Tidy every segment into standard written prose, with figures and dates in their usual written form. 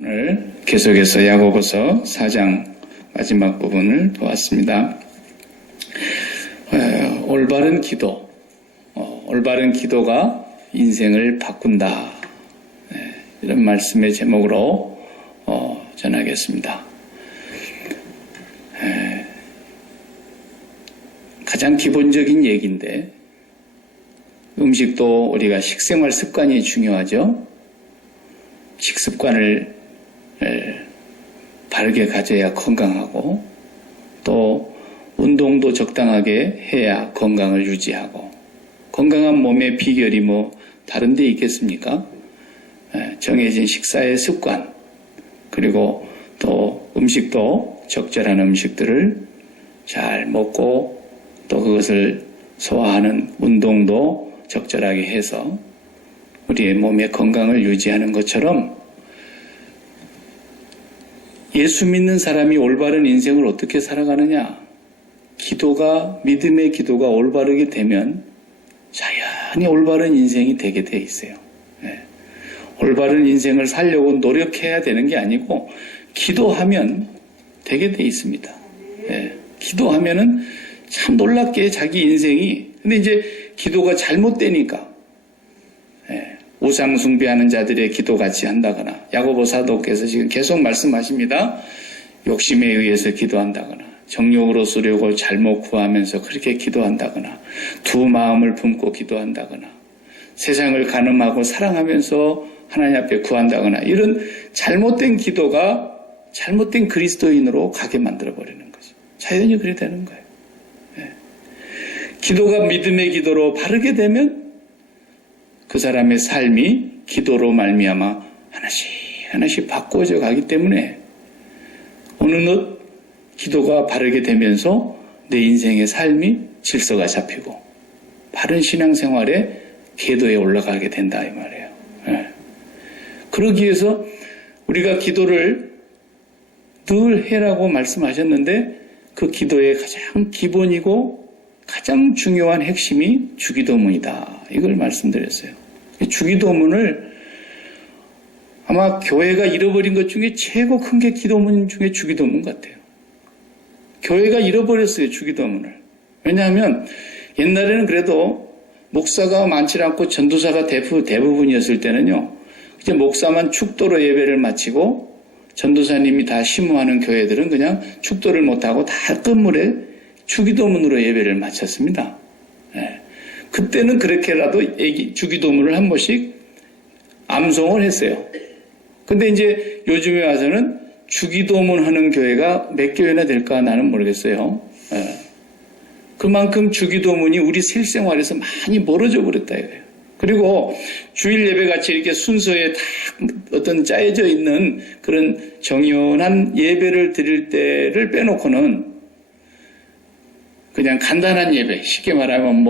오늘 계속해서 야고보서 4장 마지막 부분을 보았습니다. 올바른 기도, 올바른 기도가 인생을 바꾼다. 이런 말씀의 제목으로 전하겠습니다. 가장 기본적인 얘기인데, 음식도 우리가 식생활 습관이 중요하죠. 식습관을 바르게 가져야 건강하고, 또 운동도 적당하게 해야 건강을 유지하고, 건강한 몸의 비결이 다른 데 있겠습니까? 정해진 식사의 습관, 그리고 또 음식도 적절한 음식들을 잘 먹고, 또 그것을 소화하는 운동도 적절하게 해서 우리의 몸의 건강을 유지하는 것처럼, 예수 믿는 사람이 올바른 인생을 어떻게 살아가느냐? 믿음의 기도가 올바르게 되면 자연히 올바른 인생이 되게 돼 있어요. 올바른 인생을 살려고 노력해야 되는 게 아니고, 기도하면 되게 돼 있습니다. 기도하면은 참 놀랍게 자기 인생이, 근데 이제 기도가 잘못되니까, 우상 숭배하는 자들의 기도같이 한다거나, 야고보 사도께서 지금 계속 말씀하십니다. 욕심에 의해서 기도한다거나, 정욕으로 쓰려고 잘못 구하면서 그렇게 기도한다거나, 두 마음을 품고 기도한다거나, 세상을 간음하고 사랑하면서 하나님 앞에 구한다거나, 이런 잘못된 기도가 잘못된 그리스도인으로 가게 만들어버리는 거죠. 자연히 그래 되는 거예요. 기도가 믿음의 기도로 바르게 되면 그 사람의 삶이 기도로 말미암아 하나씩 바꿔져 가기 때문에, 어느덧 기도가 바르게 되면서 내 인생의 삶이 질서가 잡히고 바른 신앙생활의 궤도에 올라가게 된다 이 말이에요. 그러기 위해서 우리가 기도를 늘 해라고 말씀하셨는데, 그 기도의 가장 기본이고 가장 중요한 핵심이 주기도문이다. 이걸 말씀드렸어요. 주기도문을 아마 교회가 잃어버린 것 중에 최고 큰 게 기도문 중에 주기도문 같아요. 교회가 잃어버렸어요, 주기도문을. 왜냐하면 옛날에는 그래도 목사가 많지 않고 전도사가 대부분이었을 때는요, 이제 목사만 축도로 예배를 마치고 전도사님이 다 심호하는 교회들은 그냥 축도를 못하고 다 끝물에 주기도문으로 예배를 마쳤습니다. 그때는 그렇게라도 주기도문을 한 번씩 암송을 했어요. 근데 이제 요즘에 와서는 주기도문 하는 교회가 몇 교회나 될까 나는 모르겠어요. 그만큼 주기도문이 우리 실생활에서 많이 멀어져 버렸다 이거예요. 그리고 주일 예배 같이 이렇게 순서에 다 어떤 짜여져 있는 그런 정연한 예배를 드릴 때를 빼놓고는 그냥 간단한 예배, 쉽게 말하면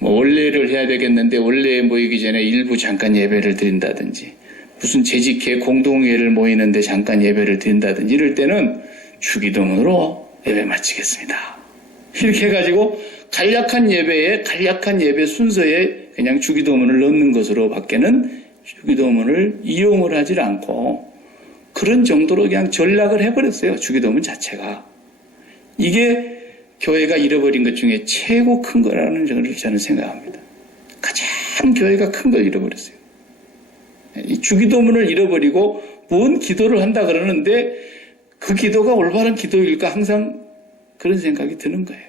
원례를 해야 되겠는데 원례에 모이기 전에 일부 잠깐 예배를 드린다든지, 무슨 재직회 공동회를 모이는데 잠깐 예배를 드린다든지, 이럴 때는 주기도문으로 예배 마치겠습니다. 이렇게 해가지고 간략한 예배 순서에 그냥 주기도문을 넣는 것으로 밖에는 주기도문을 이용을 하질 않고, 그런 정도로 그냥 전락을 해버렸어요. 주기도문 자체가. 이게 교회가 잃어버린 것 중에 최고 큰 거라는 점을 저는 생각합니다. 가장 교회가 큰 걸 잃어버렸어요. 이 주기도문을 잃어버리고 뭔 기도를 한다 그러는데, 그 기도가 올바른 기도일까 항상 그런 생각이 드는 거예요.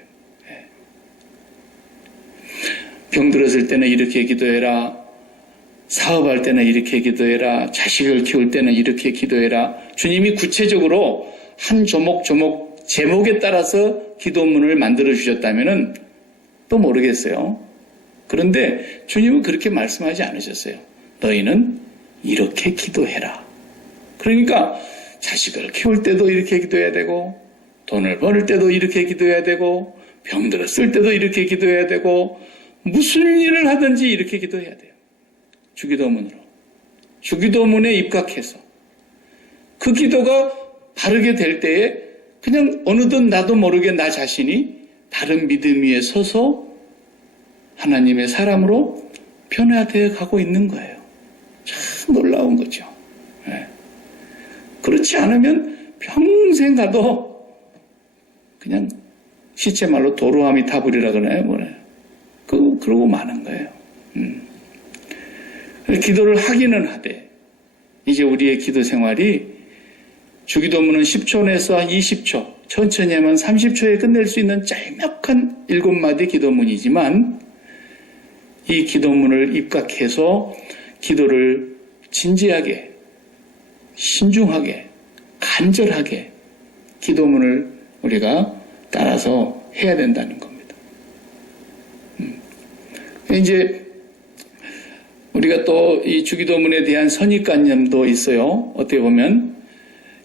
병들었을 때는 이렇게 기도해라, 사업할 때는 이렇게 기도해라, 자식을 키울 때는 이렇게 기도해라. 주님이 구체적으로 한 조목 제목에 따라서 기도문을 만들어 주셨다면은 또 모르겠어요. 그런데 주님은 그렇게 말씀하지 않으셨어요. 너희는 이렇게 기도해라. 그러니까 자식을 키울 때도 이렇게 기도해야 되고, 돈을 벌 때도 이렇게 기도해야 되고, 병들었을 때도 이렇게 기도해야 되고, 무슨 일을 하든지 이렇게 기도해야 돼요. 주기도문으로. 주기도문에 입각해서 그 기도가 바르게 될 때에 그냥 어느덧 나도 모르게 나 자신이 다른 믿음 위에 서서 하나님의 사람으로 변화되어 가고 있는 거예요. 참 놀라운 거죠. 그렇지 않으면 평생 가도 그냥 시체 말로 도로함이 타버리라 그러나요? 뭐래. 그러고 마는 거예요. 기도를 하기는 하되, 이제 우리의 기도 생활이 주기도문은 10초에서 20초, 천천히 하면 30초에 끝낼 수 있는 짤막한 7마디 기도문이지만, 이 기도문을 입각해서 기도를 진지하게, 신중하게, 간절하게 기도문을 우리가 따라서 해야 된다는 겁니다. 이제 우리가 또 이 주기도문에 대한 선입관념도 있어요. 어떻게 보면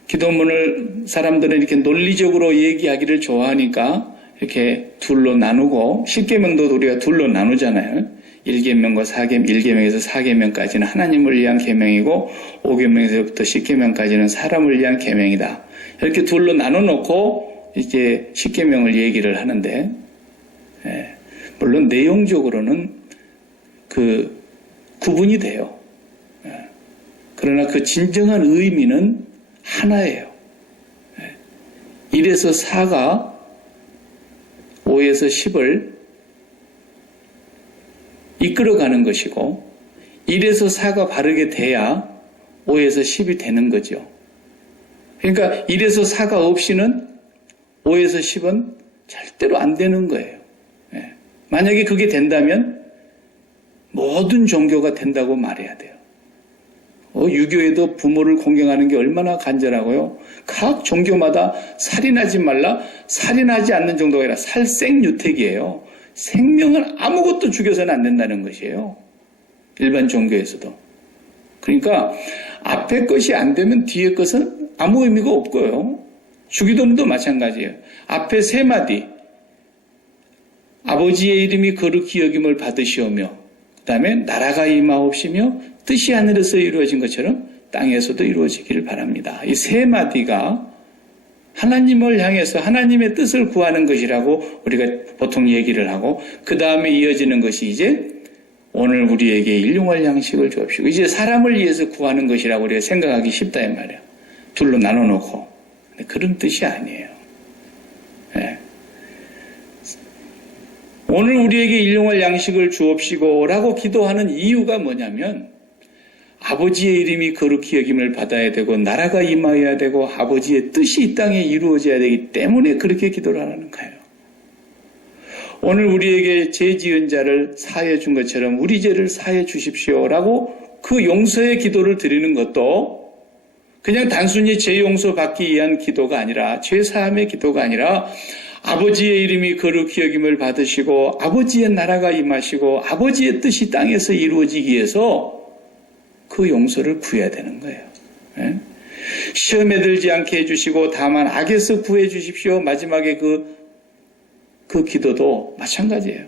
기도문을 사람들은 이렇게 논리적으로 얘기하기를 좋아하니까 이렇게 둘로 나누고, 십계명도 우리가 둘로 나누잖아요. 1계명과 1계명에서 4계명까지는 하나님을 위한 계명이고 5계명에서부터 10계명까지는 사람을 위한 계명이다. 이렇게 둘로 나눠놓고 이제 10계명을 얘기를 하는데, 물론 내용적으로는 그 구분이 돼요. 그러나 그 진정한 의미는 하나예요. 1에서 4가 5에서 10을 이끌어가는 것이고, 1에서 4가 바르게 돼야 5에서 10이 되는 거죠. 그러니까 1에서 4가 없이는 5에서 10은 절대로 안 되는 거예요. 만약에 그게 된다면 모든 종교가 된다고 말해야 돼요. 유교에도 부모를 공경하는 게 얼마나 간절하고요. 각 종교마다 살인하지 말라, 살인하지 않는 정도가 아니라 살생유택이에요. 생명을 아무것도 죽여서는 안 된다는 것이에요. 일반 종교에서도. 그러니까 앞에 것이 안 되면 뒤에 것은 아무 의미가 없고요. 주기도문도 마찬가지예요. 앞에 3마디, 아버지의 이름이 거룩히 여김을 받으시오며, 그 다음에 나라가 임하옵시며 뜻이 하늘에서 이루어진 것처럼 땅에서도 이루어지기를 바랍니다. 이 3마디가 하나님을 향해서 하나님의 뜻을 구하는 것이라고 우리가 보통 얘기를 하고, 그 다음에 이어지는 것이 이제 오늘 우리에게 일용할 양식을 주옵시고, 이제 사람을 위해서 구하는 것이라고 우리가 생각하기 쉽다 이 말이에요. 둘로 나눠놓고. 그런 뜻이 아니에요. 네. 오늘 우리에게 일용할 양식을 주옵시고 라고 기도하는 이유가 뭐냐면, 아버지의 이름이 거룩히 여김을 받아야 되고 나라가 임하여야 되고 아버지의 뜻이 이 땅에 이루어져야 되기 때문에 그렇게 기도를 하는 거예요. 오늘 우리에게 죄 지은 자를 사해 준 것처럼 우리 죄를 사해 주십시오라고 그 용서의 기도를 드리는 것도 그냥 단순히 죄 용서 받기 위한 기도가 아니라, 죄 사함의 기도가 아니라, 아버지의 이름이 거룩히 여김을 받으시고 아버지의 나라가 임하시고 아버지의 뜻이 땅에서 이루어지기 위해서 그 용서를 구해야 되는 거예요. 시험에 들지 않게 해주시고 다만 악에서 구해 주십시오. 마지막에 그 기도도 마찬가지예요.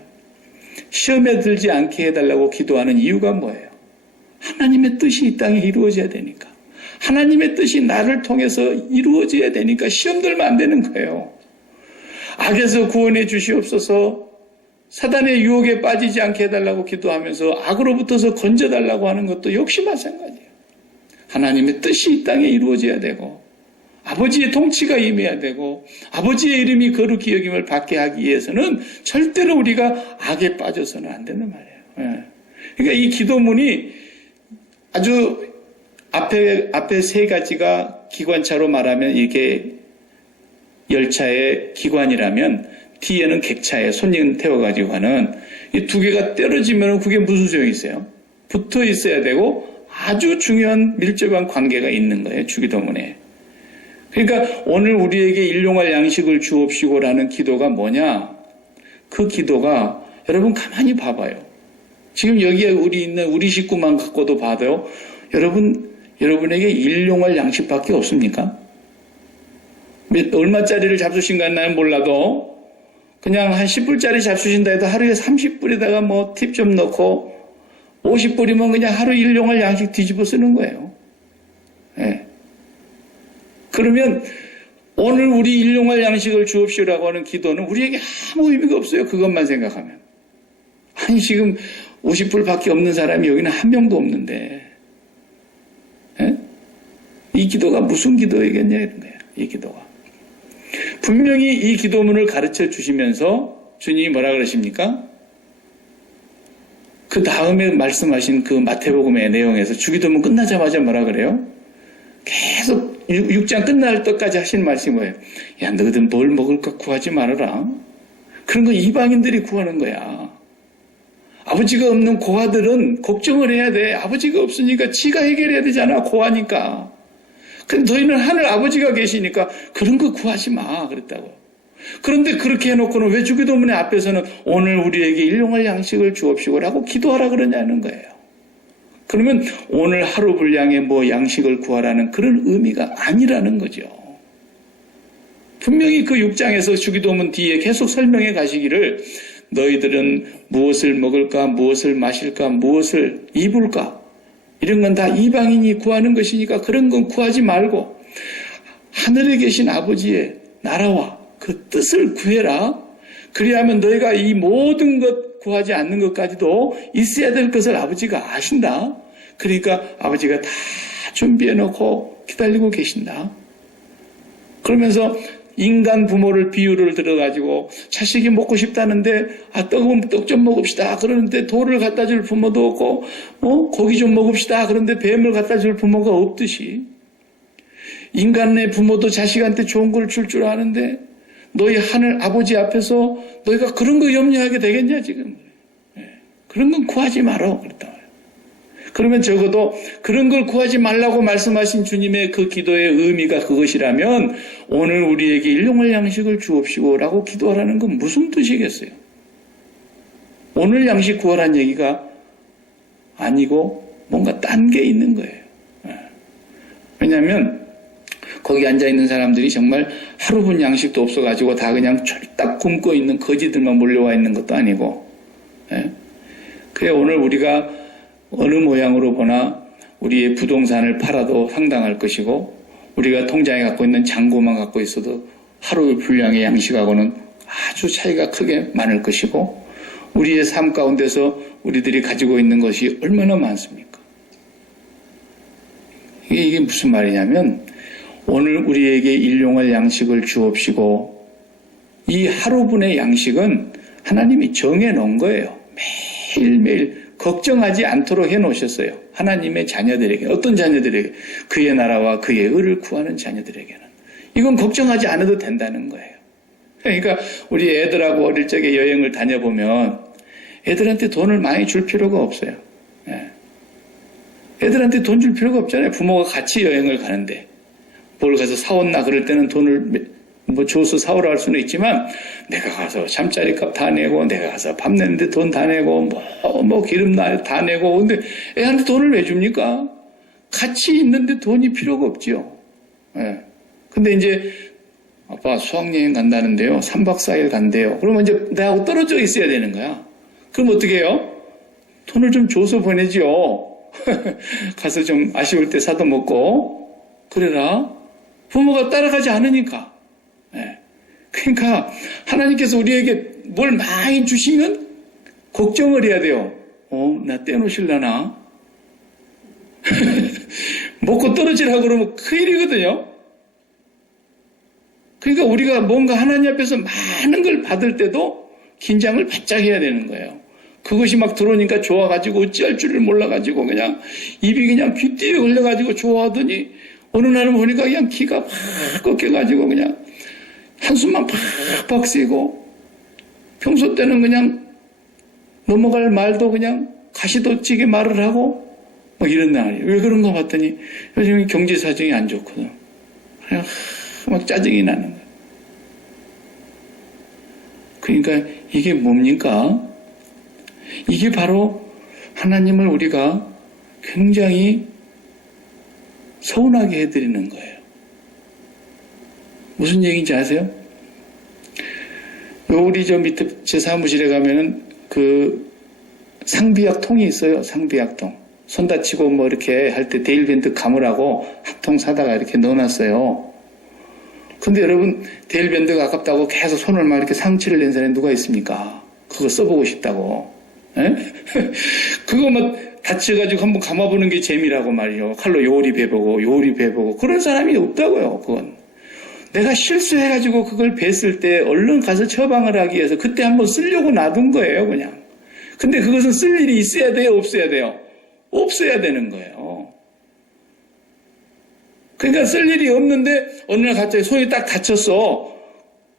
시험에 들지 않게 해달라고 기도하는 이유가 뭐예요? 하나님의 뜻이 이 땅에 이루어져야 되니까. 하나님의 뜻이 나를 통해서 이루어져야 되니까 시험 들면 안 되는 거예요. 악에서 구원해 주시옵소서, 사단의 유혹에 빠지지 않게 해달라고 기도하면서 악으로부터서 건져달라고 하는 것도 역시 마찬가지예요. 하나님의 뜻이 이 땅에 이루어져야 되고 아버지의 통치가 임해야 되고 아버지의 이름이 거룩히 여김을 받게 하기 위해서는 절대로 우리가 악에 빠져서는 안 되는 말이에요. 그러니까 이 기도문이 아주 앞에 3가지가 기관차로 말하면 이게 열차의 기관이라면 뒤에는 객차에 손님 태워가지고 가는 이 2개가 떨어지면 그게 무슨 소용이 있어요? 붙어 있어야 되고 아주 중요한 밀접한 관계가 있는 거예요. 주기도문에. 그러니까 오늘 우리에게 일용할 양식을 주옵시고라는 기도가 뭐냐? 그 기도가 여러분 가만히 봐봐요. 지금 여기에 우리 식구만 갖고도 봐도요. 여러분에게 일용할 양식밖에 없습니까? 얼마짜리를 잡수신가 나는 몰라도 그냥 한 10불짜리 잡수신다 해도 하루에 30불에다가 뭐 팁 좀 넣고 50불이면 그냥 하루 일용할 양식 뒤집어 쓰는 거예요. 네. 그러면 오늘 우리 일용할 양식을 주옵시오라고 하는 기도는 우리에게 아무 의미가 없어요. 그것만 생각하면. 아니 지금 50불밖에 없는 사람이 여기는 한 명도 없는데, 네? 이 기도가 무슨 기도이겠냐 이런 거예요. 이 기도가. 분명히 이 기도문을 가르쳐 주시면서 주님이 뭐라 그러십니까? 그 다음에 말씀하신 그 마태복음의 내용에서 주기도문 끝나자마자 뭐라 그래요? 계속 6장 끝날 때까지 하신 말씀이 뭐예요? 야, 너희들 뭘 먹을까 구하지 말아라. 그런 거 이방인들이 구하는 거야. 아버지가 없는 고아들은 걱정을 해야 돼. 아버지가 없으니까 지가 해결해야 되잖아. 고아니까. 근데 너희는 하늘 아버지가 계시니까 그런 거 구하지 마. 그랬다고. 그런데 그렇게 해놓고는 왜 주기도문의 앞에서는 오늘 우리에게 일용할 양식을 주옵시고라고 기도하라 그러냐는 거예요. 그러면 오늘 하루 분량의 뭐 양식을 구하라는 그런 의미가 아니라는 거죠. 분명히 그 6장에서 주기도문 뒤에 계속 설명해 가시기를 너희들은 무엇을 먹을까, 무엇을 마실까, 무엇을 입을까 이런 건 다 이방인이 구하는 것이니까 그런 건 구하지 말고 하늘에 계신 아버지의 나라와 그 뜻을 구해라. 그리하면 너희가 이 모든 것 구하지 않는 것까지도 있어야 될 것을 아버지가 아신다. 그러니까 아버지가 다 준비해 놓고 기다리고 계신다. 그러면서 인간 부모를 비유를 들어가지고 자식이 먹고 싶다는데 뜨거운 떡 좀 먹읍시다. 그러는데 돌을 갖다 줄 부모도 없고 고기 좀 먹읍시다. 그런데 뱀을 갖다 줄 부모가 없듯이 인간의 부모도 자식한테 좋은 걸 줄 줄 아는데 너희 하늘 아버지 앞에서 너희가 그런 거 염려하게 되겠냐 지금. 그런 건 구하지 마라 그랬다. 그러면 적어도 그런 걸 구하지 말라고 말씀하신 주님의 그 기도의 의미가 그것이라면 오늘 우리에게 일용할 양식을 주옵시고 라고 기도하라는 건 무슨 뜻이겠어요? 오늘 양식 구하라는 얘기가 아니고 뭔가 딴 게 있는 거예요. 왜냐하면 거기 앉아있는 사람들이 정말 하루분 양식도 없어가지고 다 그냥 철딱 굶고 있는 거지들만 몰려와 있는 것도 아니고 그래 오늘 우리가 어느 모양으로 보나 우리의 부동산을 팔아도 상당할 것이고 우리가 통장에 갖고 있는 잔고만 갖고 있어도 하루 분량의 양식하고는 아주 차이가 크게 많을 것이고 우리의 삶 가운데서 우리들이 가지고 있는 것이 얼마나 많습니까? 이게 무슨 말이냐면 오늘 우리에게 일용할 양식을 주옵시고 이 하루분의 양식은 하나님이 정해놓은 거예요. 매일매일 걱정하지 않도록 해놓으셨어요. 하나님의 자녀들에게. 어떤 자녀들에게? 그의 나라와 그의 의를 구하는 자녀들에게는. 이건 걱정하지 않아도 된다는 거예요. 그러니까 우리 애들하고 어릴 적에 여행을 다녀보면 애들한테 돈을 많이 줄 필요가 없어요. 애들한테 돈 줄 필요가 없잖아요. 부모가 같이 여행을 가는데. 뭘 가서 사왔나 그럴 때는 돈을 줘서 사오라 할 수는 있지만 내가 가서 잠자리값 다 내고 내가 가서 밥 내는데 돈 다 내고 뭐 기름 다 내고 근데 애한테 돈을 왜 줍니까? 같이 있는데 돈이 필요가 없지요. 근데 이제 아빠 수학여행 간다는데요. 3박 4일 간대요. 그러면 이제 내하고 떨어져 있어야 되는 거야. 그럼 어떻게 해요? 돈을 좀 줘서 보내지요. 가서 좀 아쉬울 때 사도 먹고 그래라. 부모가 따라가지 않으니까. 그러니까 하나님께서 우리에게 뭘 많이 주시면 걱정을 해야 돼요. 나 떼놓으실라나? 먹고 떨어지라고 그러면 큰일이거든요. 그러니까 우리가 뭔가 하나님 앞에서 많은 걸 받을 때도 긴장을 바짝 해야 되는 거예요. 그것이 막 들어오니까 좋아가지고 어찌할 줄을 몰라가지고 그냥 입이 그냥 귀띠에 걸려가지고 좋아하더니 어느 날은 보니까 그냥 기가 팍 꺾여가지고 그냥 한숨만 팍팍 쉬고 평소 때는 그냥 넘어갈 말도 그냥 가시도 찌게 말을 하고 막 이런 날이에요. 왜 그런가 봤더니 요즘 경제 사정이 안 좋거든. 그냥 막 짜증이 나는 거예요. 그러니까 이게 뭡니까? 이게 바로 하나님을 우리가 굉장히 서운하게 해드리는 거예요. 무슨 얘기인지 아세요? 우리 저 밑에 제 사무실에 가면은 그 상비약 통이 있어요. 상비약 통. 손 다치고 뭐 이렇게 할 때 데일밴드 감으라고 한 통 사다가 이렇게 넣어놨어요. 근데 여러분 데일밴드가 아깝다고 계속 손을 막 이렇게 상치를 낸 사람이 누가 있습니까? 그거 써보고 싶다고. 에? 그거 뭐 다쳐가지고 한번 감아보는 게 재미라고 말이요. 칼로 요리해보고 그런 사람이 없다고요. 그건 내가 실수해가지고 그걸 뱄을 때 얼른 가서 처방을 하기 위해서 그때 한번 쓰려고 놔둔 거예요, 그냥. 근데 그것은 쓸 일이 있어야 돼요, 없어야 돼요? 없어야 되는 거예요. 그러니까 쓸 일이 없는데 어느 날 갑자기 손이 딱 다쳤어.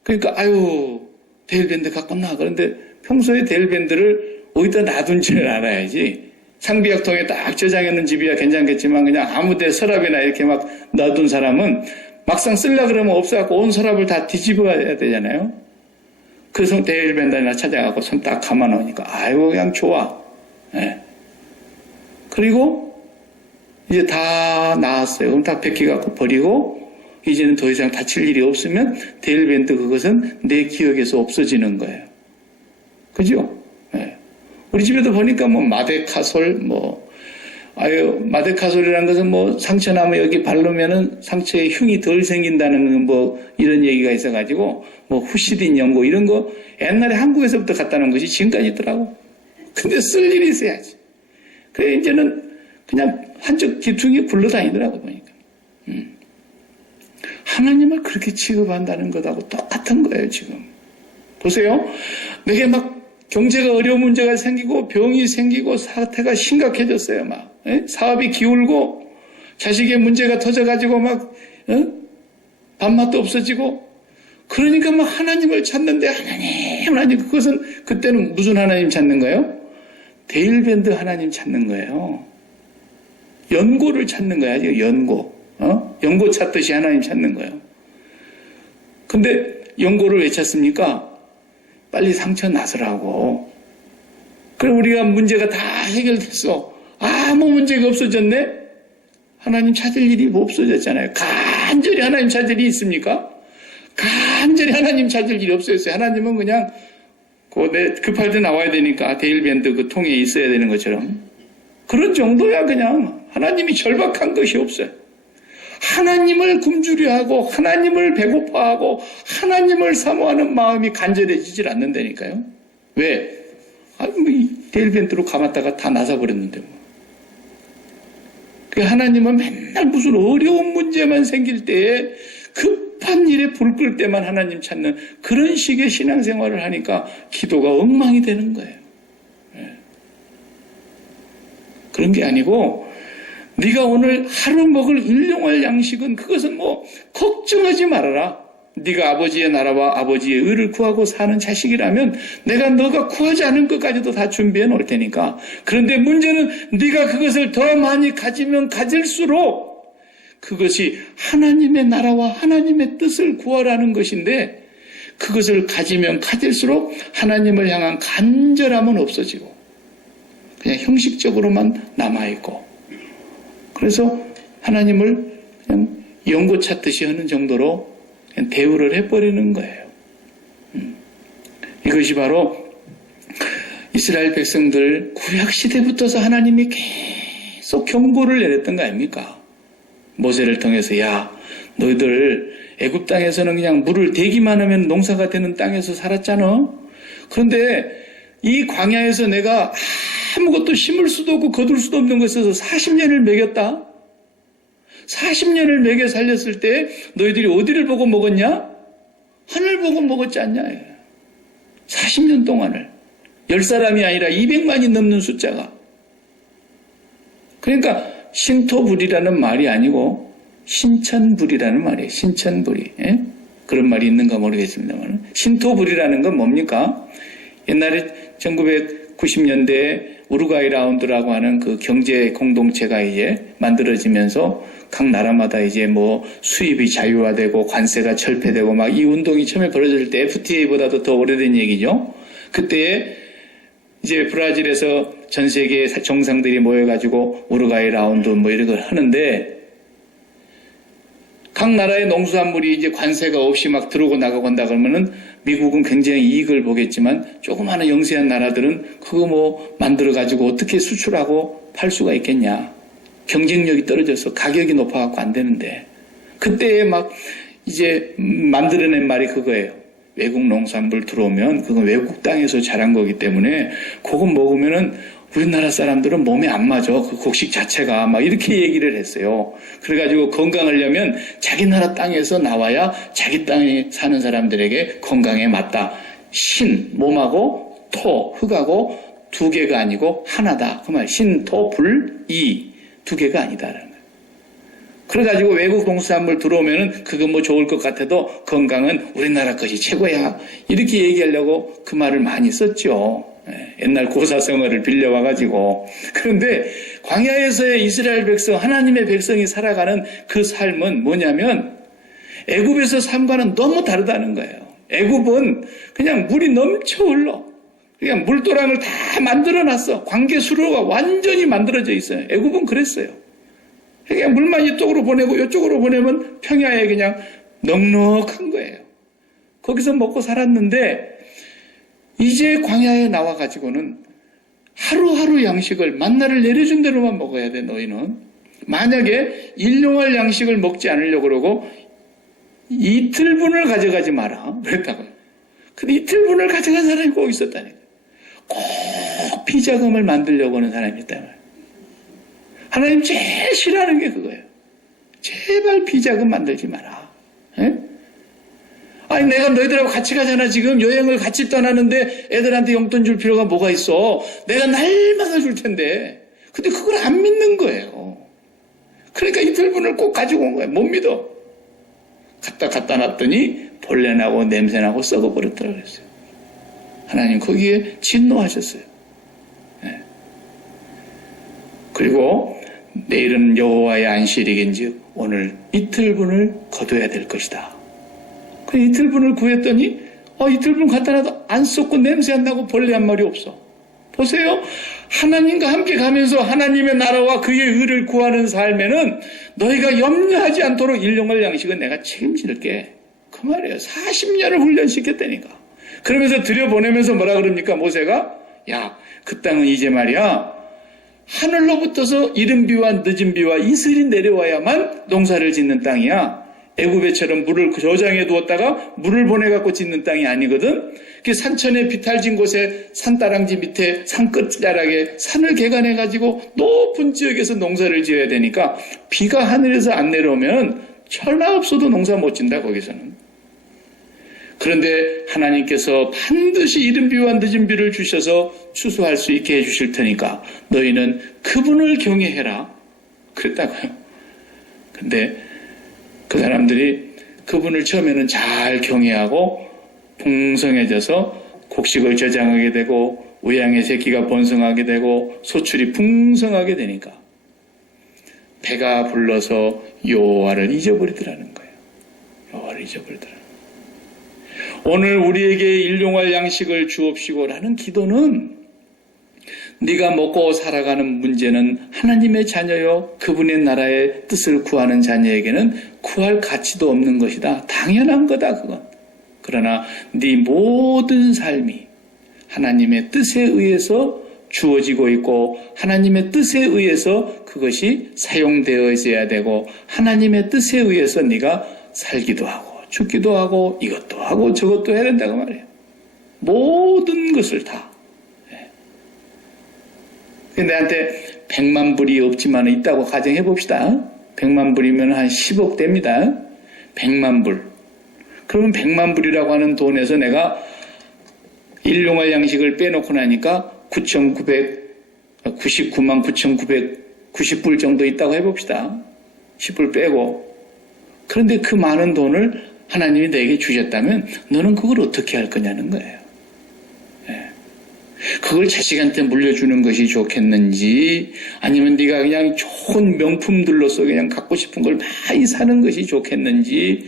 그러니까 아유 데일밴드 갖고 나. 그런데 평소에 데일밴드를 어디다 놔둔지를 알아야지. 상비약통에 딱 저장해놓은 집이야 괜찮겠지만 그냥 아무데 서랍이나 이렇게 막 놔둔 사람은 막상 쓰려고 그러면 없어갖고 온 서랍을 다 뒤집어야 되잖아요. 그래서 데일밴드나 찾아가고 손 딱 감아놓으니까 아이고 그냥 좋아. 네. 그리고 이제 다 나았어요. 그럼 다 벗겨갖고 버리고 이제는 더 이상 다칠 일이 없으면 데일밴드 그것은 내 기억에서 없어지는 거예요. 그죠? 네. 우리 집에도 보니까 뭐 마데카솔 마데카솔이라는 것은 뭐 상처 나면 여기 바르면은 상처에 흉이 덜 생긴다는 뭐 이런 얘기가 있어가지고 뭐 후시딘 연고 이런 거 옛날에 한국에서부터 갖다 놓은 것이 지금까지 있더라고. 근데 쓸 일이 있어야지. 그래 이제는 그냥 한쪽 기퉁이 굴러다니더라고 보니까. 하나님을 그렇게 취급한다는 것하고 똑같은 거예요 지금. 보세요. 내게 막 경제가 어려운 문제가 생기고 병이 생기고 사태가 심각해졌어요. 막 사업이 기울고 자식의 문제가 터져가지고 막 밥맛도 없어지고 그러니까 막 하나님을 찾는데 하나님 그것은 그때는 무슨 하나님 찾는 거예요? 데일밴드 하나님 찾는 거예요. 연고를 찾는 거야. 연고. 연고 찾듯이 하나님 찾는 거예요. 근데 연고를 왜 찾습니까? 빨리 상처 나서라고. 그럼 우리가 문제가 다 해결됐어. 아무 문제가 없어졌네? 하나님 찾을 일이 뭐 없어졌잖아요. 간절히 하나님 찾을 일이 있습니까? 간절히 하나님 찾을 일이 없어졌어요. 하나님은 그냥 내 급할 때 나와야 되니까 데일밴드 그 통에 있어야 되는 것처럼. 그런 정도야 그냥. 하나님이 절박한 것이 없어요. 하나님을 굶주려 하고 하나님을 배고파하고 하나님을 사모하는 마음이 간절해지질 않는다니까요. 왜? 데일밴드로 감았다가 다 나사버렸는데 뭐. 하나님은 맨날 무슨 어려운 문제만 생길 때에 급한 일에 불 끌 때만 하나님 찾는 그런 식의 신앙생활을 하니까 기도가 엉망이 되는 거예요. 그런 게 아니고 네가 오늘 하루 먹을 일용할 양식은 그것은 뭐 걱정하지 말아라. 네가 아버지의 나라와 아버지의 의를 구하고 사는 자식이라면 내가 너가 구하지 않은 것까지도 다 준비해 놓을 테니까. 그런데 문제는 네가 그것을 더 많이 가지면 가질수록 그것이 하나님의 나라와 하나님의 뜻을 구하라는 것인데 그것을 가지면 가질수록 하나님을 향한 간절함은 없어지고 그냥 형식적으로만 남아있고 그래서 하나님을 그냥 연고 찾듯이 하는 정도로 그냥 대우를 해버리는 거예요. 이것이 바로 이스라엘 백성들 구약시대부터서 하나님이 계속 경고를 내렸던 거 아닙니까? 모세를 통해서 야 너희들 애굽 땅에서는 그냥 물을 대기만 하면 농사가 되는 땅에서 살았잖아. 그런데 이 광야에서 내가 아무것도 심을 수도 없고 거둘 수도 없는 것에서 40년을 먹였다. 40년을 먹여 살렸을 때 너희들이 어디를 보고 먹었냐? 하늘 보고 먹었지 않냐? 40년 동안을. 10사람이 아니라 200만이 넘는 숫자가. 그러니까 신토불이라는 말이 아니고 신천불이라는 말이에요. 신천불이. 예? 그런 말이 있는가 모르겠습니다만 신토불이라는 건 뭡니까? 옛날에 1990년대에 우루과이 라운드라고 하는 그 경제 공동체가 이제 만들어지면서 각 나라마다 이제 뭐 수입이 자유화되고 관세가 철폐되고 막 이 운동이 처음에 벌어질 때 FTA보다도 더 오래된 얘기죠. 그때에 이제 브라질에서 전 세계 정상들이 모여가지고 우루과이 라운드 뭐 이런 걸 하는데 각 나라의 농수산물이 이제 관세가 없이 막 들어오고 나가고 한다 그러면은 미국은 굉장히 이익을 보겠지만 조그마한 영세한 나라들은 그거 뭐 만들어가지고 어떻게 수출하고 팔 수가 있겠냐. 경쟁력이 떨어져서 가격이 높아갖고 안 되는데. 그때 막 이제 만들어낸 말이 그거예요. 외국 농산물 들어오면 그건 외국 땅에서 자란 거기 때문에 그거 먹으면은 우리나라 사람들은 몸에 안 맞아. 그 곡식 자체가 막 이렇게 얘기를 했어요. 그래가지고 건강하려면 자기 나라 땅에서 나와야 자기 땅에 사는 사람들에게 건강에 맞다. 신, 몸하고 토, 흙하고 두 개가 아니고 하나다. 그 말, 신, 토, 불, 이 두 개가 아니다라는 거예요. 그래가지고 외국 농수산물 들어오면은 그거 뭐 좋을 것 같아도 건강은 우리나라 것이 최고야. 이렇게 얘기하려고 그 말을 많이 썼죠. 옛날 고사성어를 빌려와가지고. 그런데 광야에서의 이스라엘 백성, 하나님의 백성이 살아가는 그 삶은 뭐냐면 애굽에서 삶과는 너무 다르다는 거예요. 애굽은 그냥 물이 넘쳐 흘러. 그냥 물도랑을 다 만들어놨어. 관계수로가 완전히 만들어져 있어요. 애굽은 그랬어요. 그냥 물만 이쪽으로 보내고 이쪽으로 보내면 평야에 그냥 넉넉한 거예요. 거기서 먹고 살았는데 이제 광야에 나와가지고는 하루하루 양식을 만나를 내려준 대로만 먹어야 돼. 너희는 만약에 일용할 양식을 먹지 않으려고 그러고 이틀분을 가져가지 마라 그랬다고요. 근데 이틀분을 가져간 사람이 꼭 있었다니까요. 꼭 비자금을 만들려고 하는 사람이 있단 말이에요. 하나님 제일 싫어하는 게 그거예요. 제발 비자금 만들지 마라. 에? 아니 내가 너희들하고 같이 가잖아. 지금 여행을 같이 떠나는데 애들한테 용돈 줄 필요가 뭐가 있어. 내가 날마다 줄 텐데. 근데 그걸 안 믿는 거예요. 그러니까 이틀분을 꼭 가지고 온 거예요. 못 믿어. 갖다 놨더니 벌레나고 냄새나고 썩어버렸더라 그랬어요. 하나님 거기에 진노하셨어요. 네. 그리고 내일은 여호와의 안식일인즉 오늘 이틀분을 거둬야 될 것이다. 그 이틀분을 구했더니 이틀분 갖다 놔도 안 썩고 냄새 안 나고 벌레 한 마리 없어. 보세요. 하나님과 함께 가면서 하나님의 나라와 그의 의를 구하는 삶에는 너희가 염려하지 않도록 일용할 양식은 내가 책임질게. 그 말이에요. 40년을 훈련시켰다니까. 그러면서 들여보내면서 뭐라 그럽니까? 모세가 야, 그 땅은 이제 말이야 하늘로부터서 이른 비와 늦은 비와 이슬이 내려와야만 농사를 짓는 땅이야. 애굽에처럼 물을 저장해 두었다가 물을 보내갖고 짓는 땅이 아니거든. 그 산천에 비탈진 곳에 산다랑지 밑에 산 끝자락에 산을 개간해가지고 높은 지역에서 농사를 지어야 되니까 비가 하늘에서 안 내려오면 철나 없어도 농사 못 짓는다 거기서는. 그런데 하나님께서 반드시 이른 비와 늦은 비를 주셔서 추수할 수 있게 해주실 테니까 너희는 그분을 경외해라 그랬다고요. 근데 그 사람들이 그분을 처음에는 잘 경외하고 풍성해져서 곡식을 저장하게 되고 우양의 새끼가 번성하게 되고 소출이 풍성하게 되니까 배가 불러서 여호와를 잊어버리더라는 거예요. 여호와를 잊어버리더라는 거예요. 오늘 우리에게 일용할 양식을 주옵시고라는 기도는 네가 먹고 살아가는 문제는 하나님의 자녀요 그분의 나라의 뜻을 구하는 자녀에게는 구할 가치도 없는 것이다. 당연한 거다 그건. 그러나 네 모든 삶이 하나님의 뜻에 의해서 주어지고 있고 하나님의 뜻에 의해서 그것이 사용되어져야 되고 하나님의 뜻에 의해서 네가 살기도 하고 죽기도 하고 이것도 하고 저것도 해야 된다고 말이에요. 모든 것을 다. 내한테 100만 불이 없지만 있다고 가정해 봅시다. 100만 불이면 한 10억 됩니다. 100만 불. 그러면 100만 불이라고 하는 돈에서 내가 일용할 양식을 빼놓고 나니까 99만 9,990불 정도 있다고 해봅시다. 10불 빼고. 그런데 그 많은 돈을 하나님이 내게 주셨다면 너는 그걸 어떻게 할 거냐는 거예요. 그걸 자식한테 물려주는 것이 좋겠는지 아니면 네가 그냥 좋은 명품들로서 그냥 갖고 싶은 걸 많이 사는 것이 좋겠는지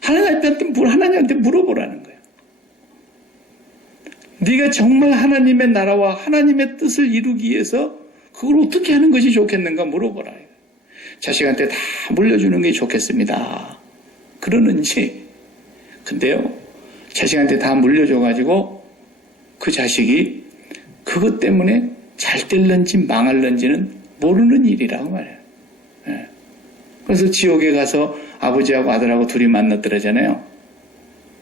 하나님한테 물어보라는 거예요. 네가 정말 하나님의 나라와 하나님의 뜻을 이루기 위해서 그걸 어떻게 하는 것이 좋겠는가 물어보라. 자식한테 다 물려주는 게 좋겠습니다. 그러는지 근데요 자식한테 다 물려줘가지고 그 자식이 그것 때문에 잘 될런지 망할런지는 모르는 일이라고 말해요. 그래서 지옥에 가서 아버지하고 아들하고 둘이 만났더라잖아요.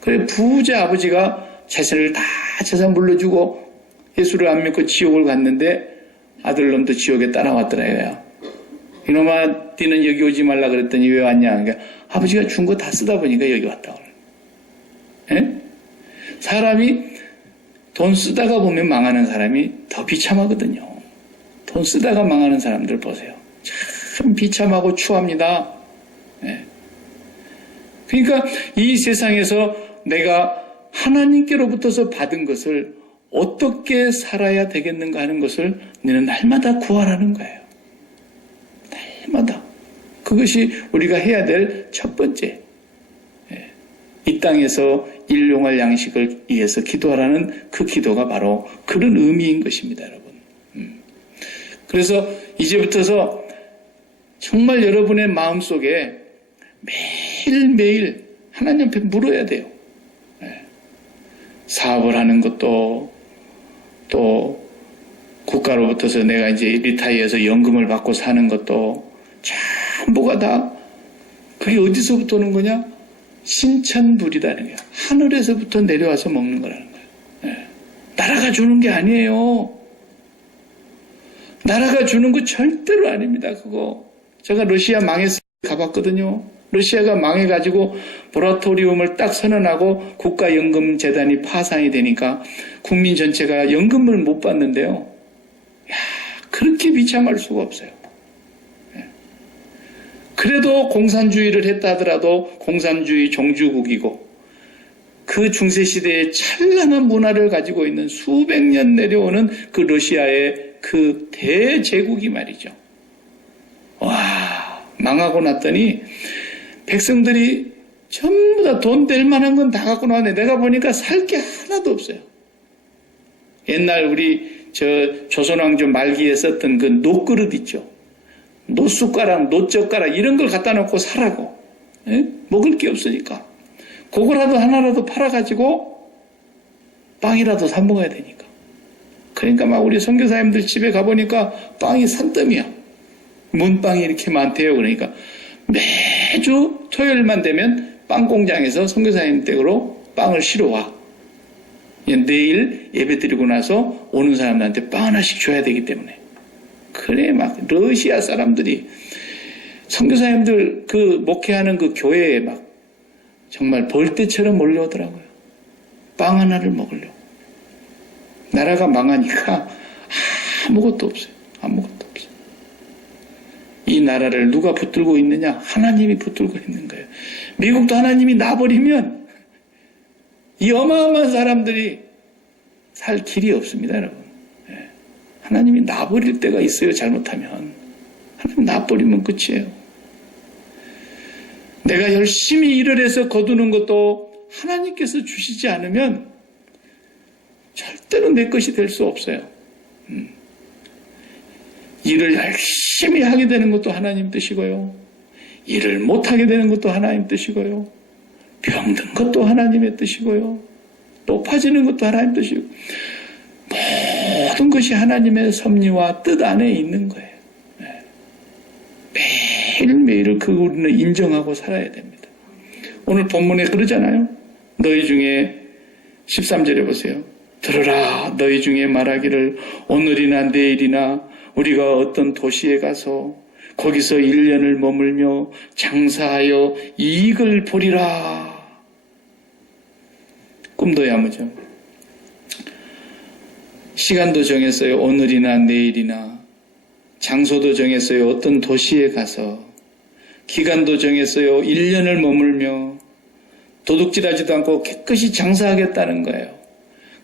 그래 부자 아버지가 자신을 다 재산 물려주고 예수를 안 믿고 지옥을 갔는데 아들놈도 지옥에 따라왔더라 이거야. 이놈아, 니는 여기 오지 말라 그랬더니 왜 왔냐? 그러니까 아버지가 준 거 다 쓰다 보니까 여기 왔다고. 예? 사람이 돈 쓰다가 보면 망하는 사람이 더 비참하거든요. 돈 쓰다가 망하는 사람들 보세요. 참 비참하고 추합니다. 예. 그러니까 이 세상에서 내가 하나님께로부터서 받은 것을 어떻게 살아야 되겠는가 하는 것을 너는 날마다 구하라는 거예요. 날마다. 그것이 우리가 해야 될 첫 번째. 이 땅에서 일용할 양식을 위해서 기도하라는 그 기도가 바로 그런 의미인 것입니다, 여러분. 그래서 이제부터서 정말 여러분의 마음속에 매일매일 하나님 앞에 물어야 돼요. 사업을 하는 것도 또 국가로부터서 내가 이제 리타이어해서 연금을 받고 사는 것도 전부가 다 그게 어디서부터 오는 거냐? 신천불이라는 거예요. 하늘에서부터 내려와서 먹는 거라는 거예요. 나라가 주는 게 아니에요. 나라가 주는 거 절대로 아닙니다. 그거 제가 러시아 망했을 때 가봤거든요. 러시아가 망해가지고 모라토리움을 딱 선언하고 국가연금재단이 파산이 되니까 국민 전체가 연금을 못 받는데요. 야, 그렇게 비참할 수가 없어요. 그래도 공산주의를 했다 하더라도 공산주의 종주국이고 그 중세시대의 찬란한 문화를 가지고 있는 수백 년 내려오는 그 러시아의 그 대제국이 말이죠. 와, 망하고 났더니 백성들이 전부 다 돈 될 만한 건 다 갖고 나왔네. 내가 보니까 살 게 하나도 없어요. 옛날 우리 조선왕조 말기에 썼던 그 노그릇 있죠. 노숟가락, 노젓가락 이런 걸 갖다 놓고 사라고. 예? 먹을 게 없으니까. 그거라도 하나라도 팔아가지고 빵이라도 사 먹어야 되니까. 그러니까 막 우리 선교사님들 집에 가보니까 빵이 산더미야. 문빵이 이렇게 많대요. 그러니까 매주 토요일만 되면 빵 공장에서 선교사님 댁으로 빵을 실어 와. 내일 예배 드리고 나서 오는 사람들한테 빵 하나씩 줘야 되기 때문에. 그래, 막, 러시아 사람들이, 선교사님들 그 목회하는 그 교회에 막, 정말 벌떼처럼 몰려오더라고요. 빵 하나를 먹으려고. 나라가 망하니까 아무것도 없어요. 아무것도 없어요. 이 나라를 누가 붙들고 있느냐? 하나님이 붙들고 있는 거예요. 미국도 하나님이 놔버리면, 이 어마어마한 사람들이 살 길이 없습니다, 여러분. 하나님이 놔버릴 때가 있어요. 잘못하면. 하나님 놔버리면 끝이에요. 내가 열심히 일을 해서 거두는 것도 하나님께서 주시지 않으면 절대로 내 것이 될 수 없어요. 일을 열심히 하게 되는 것도 하나님 뜻이고요. 일을 못하게 되는 것도 하나님 뜻이고요. 병든 것도 하나님의 뜻이고요. 높아지는 것도 하나님 뜻이고 모든 것이 하나님의 섭리와 뜻 안에 있는 거예요. 매일매일을 그 우리는 인정하고 살아야 됩니다. 오늘 본문에 그러잖아요. 너희 중에 13절에 보세요. 들으라 너희 중에 말하기를 오늘이나 내일이나 우리가 어떤 도시에 가서 거기서 1년을 머물며 장사하여 이익을 보리라. 꿈도 야무져. 시간도 정했어요. 오늘이나 내일이나. 장소도 정했어요. 어떤 도시에 가서. 기간도 정했어요. 1년을 머물며 도둑질하지도 않고 깨끗이 장사하겠다는 거예요.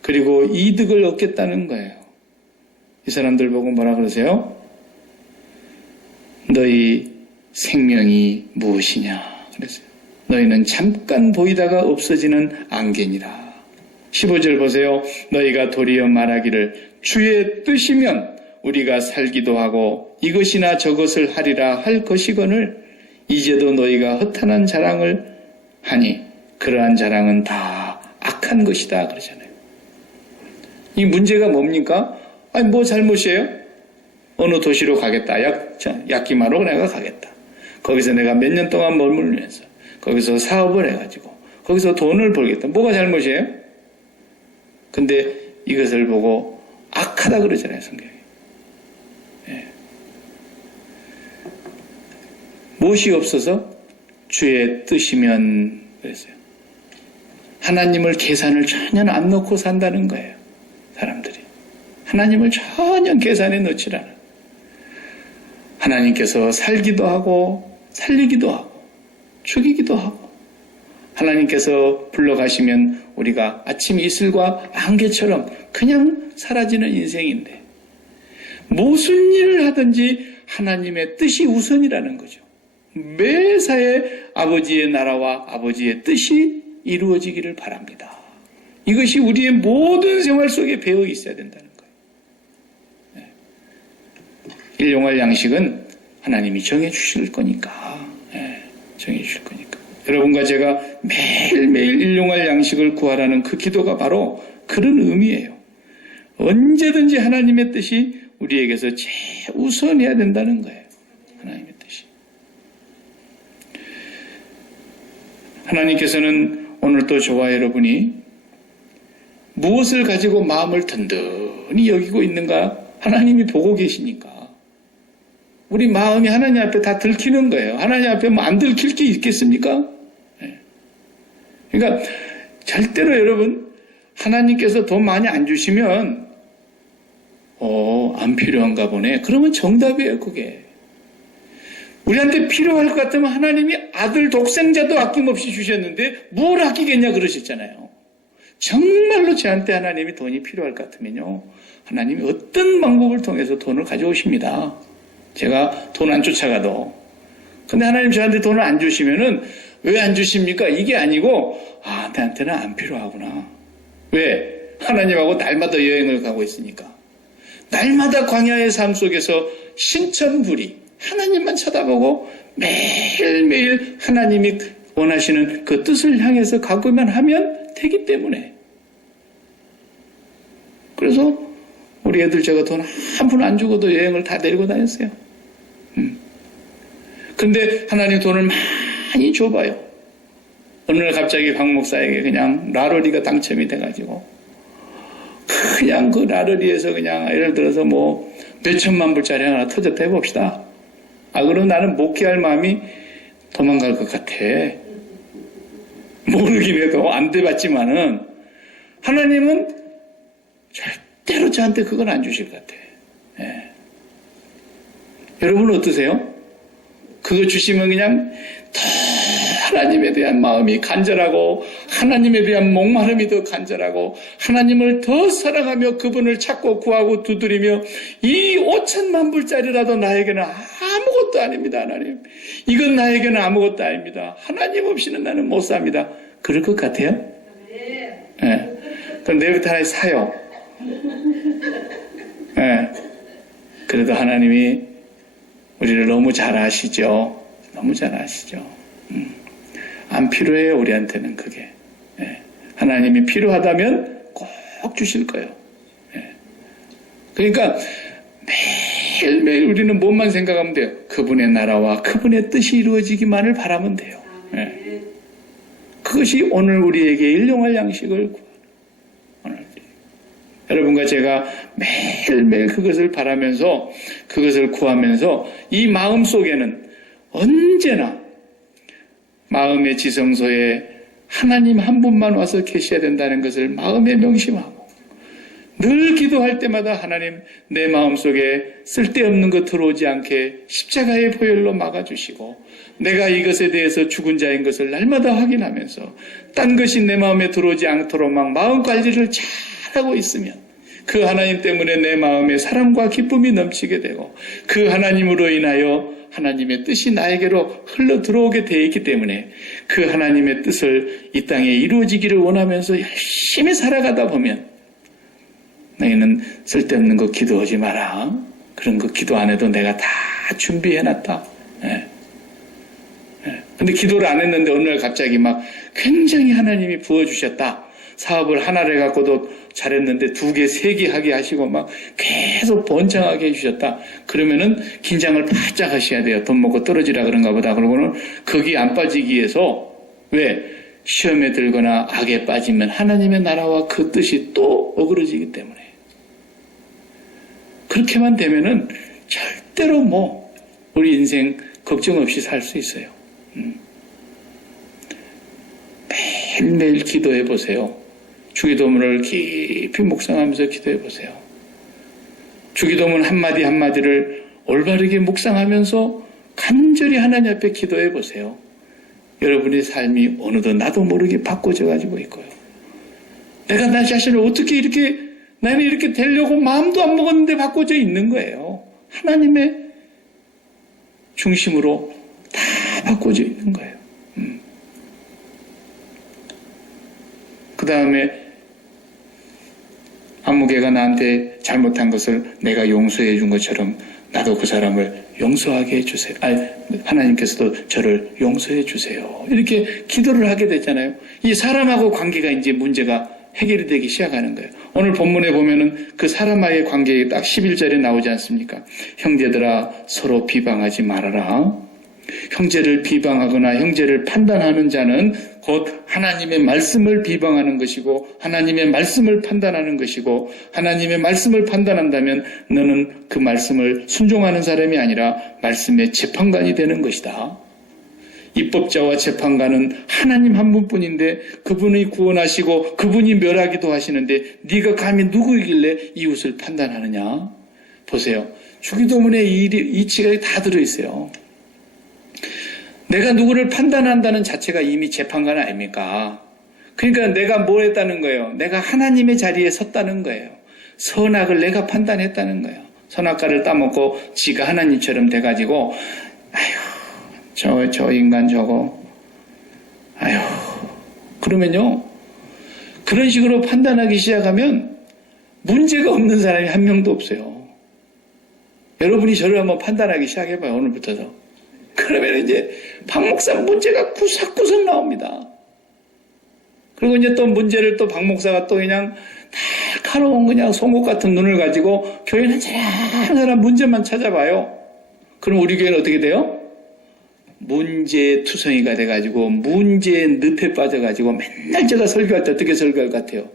그리고 이득을 얻겠다는 거예요. 이 사람들 보고 뭐라 그러세요? 너희 생명이 무엇이냐 그랬어요. 너희는 잠깐 보이다가 없어지는 안개니라. 15절 보세요. 너희가 도리어 말하기를 주의 뜻이면 우리가 살기도 하고 이것이나 저것을 하리라 할 것이거늘 이제도 너희가 허탄한 자랑을 하니 그러한 자랑은 다 악한 것이다 그러잖아요. 이 문제가 뭡니까? 아니 뭐 잘못이에요? 어느 도시로 가겠다. 약기마로 내가 가겠다. 거기서 내가 몇 년 동안 머물면서 거기서 사업을 해가지고 거기서 돈을 벌겠다. 뭐가 잘못이에요? 근데 이것을 보고 악하다 그러잖아요, 성경이. 무엇이 없어서? 주의 뜻이면 그랬어요. 하나님을 계산을 전혀 안 넣고 산다는 거예요. 사람들이. 하나님을 전혀 계산에 넣지 않아요. 하나님께서 살기도 하고 살리기도 하고 죽이기도 하고 하나님께서 불러가시면 우리가 아침 이슬과 안개처럼 그냥 사라지는 인생인데 무슨 일을 하든지 하나님의 뜻이 우선이라는 거죠. 매사에 아버지의 나라와 아버지의 뜻이 이루어지기를 바랍니다. 이것이 우리의 모든 생활 속에 배어 있어야 된다는 거예요. 일용할 양식은 하나님이 정해주실 거니까. 정해주실 거니까. 여러분과 제가 매일매일 일용할 양식을 구하라는 그 기도가 바로 그런 의미예요. 언제든지 하나님의 뜻이 우리에게서 최우선해야 된다는 거예요. 하나님의 뜻이. 하나님께서는 오늘 또 저와 여러분이 무엇을 가지고 마음을 든든히 여기고 있는가 하나님이 보고 계시니까 우리 마음이 하나님 앞에 다 들키는 거예요. 하나님 앞에 뭐 안 들킬 게 있겠습니까? 그러니까 절대로 여러분 하나님께서 돈 많이 안 주시면 안 필요한가 보네. 그러면 정답이에요. 그게. 우리한테 필요할 것 같으면 하나님이 아들 독생자도 아낌없이 주셨는데 뭘 아끼겠냐 그러셨잖아요. 정말로 저한테 하나님이 돈이 필요할 것 같으면요. 하나님이 어떤 방법을 통해서 돈을 가져오십니다. 제가 돈 안 쫓아가도. 근데 하나님 저한테 돈을 안 주시면은 왜 안 주십니까? 이게 아니고 나한테는 안 필요하구나. 왜? 하나님하고 날마다 여행을 가고 있으니까. 날마다 광야의 삶 속에서 신천부리 하나님만 쳐다보고 매일매일 하나님이 원하시는 그 뜻을 향해서 가고만 하면 되기 때문에. 그래서 우리 애들 제가 돈 한 푼 안 주고도 여행을 다 데리고 다녔어요. 그런데 하나님 돈을 많이 줘봐요. 어느 날 갑자기 박 목사에게 그냥 라러리가 당첨이 돼가지고 그냥 그 라러리에서 그냥 예를 들어서 뭐 몇천만 불짜리 하나 터졌다 해봅시다. 그럼 나는 목회할 마음이 도망갈 것 같아. 모르긴 해도 안 돼봤지만은 하나님은 절대로 저한테 그건 안 주실 것 같아. 여러분은 어떠세요? 그거 주시면 그냥 더 하나님에 대한 마음이 간절하고 하나님에 대한 목마름이 더 간절하고 하나님을 더 사랑하며 그분을 찾고 구하고 두드리며 이 5천만 불짜리라도 나에게는 아무것도 아닙니다. 하나님. 이건 나에게는 아무것도 아닙니다. 하나님 없이는 나는 못 삽니다. 그럴 것 같아요? 네. 그럼 내일부터 하나 사요. 네. 그래도 하나님이 우리를 너무 잘 아시죠? 너무 잘 아시죠? 안 필요해요, 우리한테는 그게. 하나님이 필요하다면 꼭 주실 거예요. 그러니까 매일매일 우리는 뭐만 생각하면 돼요? 그분의 나라와 그분의 뜻이 이루어지기만을 바라면 돼요. 그것이 오늘 우리에게 일용할 양식을 구하는. 여러분과 제가 매일매일 그것을 바라면서 그것을 구하면서 이 마음 속에는 언제나 마음의 지성소에 하나님 한 분만 와서 계셔야 된다는 것을 마음에 명심하고 늘 기도할 때마다 하나님 내 마음속에 쓸데없는 것 들어오지 않게 십자가의 보혈로 막아주시고 내가 이것에 대해서 죽은 자인 것을 날마다 확인하면서 딴 것이 내 마음에 들어오지 않도록 막 마음 관리를 잘하고 있으면 그 하나님 때문에 내 마음에 사랑과 기쁨이 넘치게 되고 그 하나님으로 인하여 하나님의 뜻이 나에게로 흘러 들어오게 되어 있기 때문에 그 하나님의 뜻을 이 땅에 이루어지기를 원하면서 열심히 살아가다 보면 너희는 쓸데없는 거 기도하지 마라. 그런 거 기도 안 해도 내가 다 준비해놨다. 근데 기도를 안 했는데 어느 날 갑자기 막 굉장히 하나님이 부어주셨다. 사업을 하나를 갖고도 잘했는데 2개, 3개 하게 하시고 막 계속 번창하게 해주셨다. 그러면은 긴장을 바짝 하셔야 돼요. 돈 먹고 떨어지라 그런가 보다. 그러고는 거기 안 빠지기 위해서 왜? 시험에 들거나 악에 빠지면 하나님의 나라와 그 뜻이 또 어그러지기 때문에. 그렇게만 되면은 절대로 우리 인생 걱정 없이 살 수 있어요. 매일매일 기도해 보세요. 주기도문을 깊이 묵상하면서 기도해 보세요. 주기도문 한마디 한마디를 올바르게 묵상하면서 간절히 하나님 앞에 기도해 보세요. 여러분의 삶이 어느덧 나도 모르게 바꿔져 가지고 있고요. 내가 나 자신을 어떻게 나는 이렇게 되려고 마음도 안 먹었는데 바꿔져 있는 거예요. 하나님의 중심으로 다 바꿔져 있는 거예요. 그 다음에 아무개가 나한테 잘못한 것을 내가 용서해 준 것처럼 나도 그 사람을 용서하게 해주세요. 하나님께서도 저를 용서해 주세요. 이렇게 기도를 하게 됐잖아요. 이 사람하고 관계가 이제 문제가 해결이 되기 시작하는 거예요. 오늘 본문에 보면은 그 사람과의 관계가 딱 11절에 나오지 않습니까? 형제들아 서로 비방하지 말아라. 형제를 비방하거나 형제를 판단하는 자는 곧 하나님의 말씀을 비방하는 것이고 하나님의 말씀을 판단하는 것이고 하나님의 말씀을 판단한다면 너는 그 말씀을 순종하는 사람이 아니라 말씀의 재판관이 되는 것이다. 입법자와 재판관은 하나님 한 분뿐인데 그분이 구원하시고 그분이 멸하기도 하시는데 네가 감히 누구이길래 이웃을 판단하느냐. 보세요. 주기도문에 이 이치가 다 들어있어요. 내가 누구를 판단한다는 자체가 이미 재판관 아닙니까? 그러니까 내가 뭘 했다는 거예요? 내가 하나님의 자리에 섰다는 거예요. 선악을 내가 판단했다는 거예요. 선악과를 따먹고 지가 하나님처럼 돼가지고 저 인간 저거 그러면요 그런 식으로 판단하기 시작하면 문제가 없는 사람이 한 명도 없어요. 여러분이 저를 한번 판단하기 시작해봐요. 오늘부터도. 그러면 이제 박 목사 문제가 구석구석 나옵니다. 그리고 이제 또 문제를 또 박 목사가 또 그냥 날카로운 그냥 송곳 같은 눈을 가지고 교회는 사람 문제만 찾아봐요. 그럼 우리 교회는 어떻게 돼요? 문제의 투성이가 돼가지고 문제의 늪에 빠져가지고 맨날 제가 설교할 때 어떻게 설교할 것 같아요?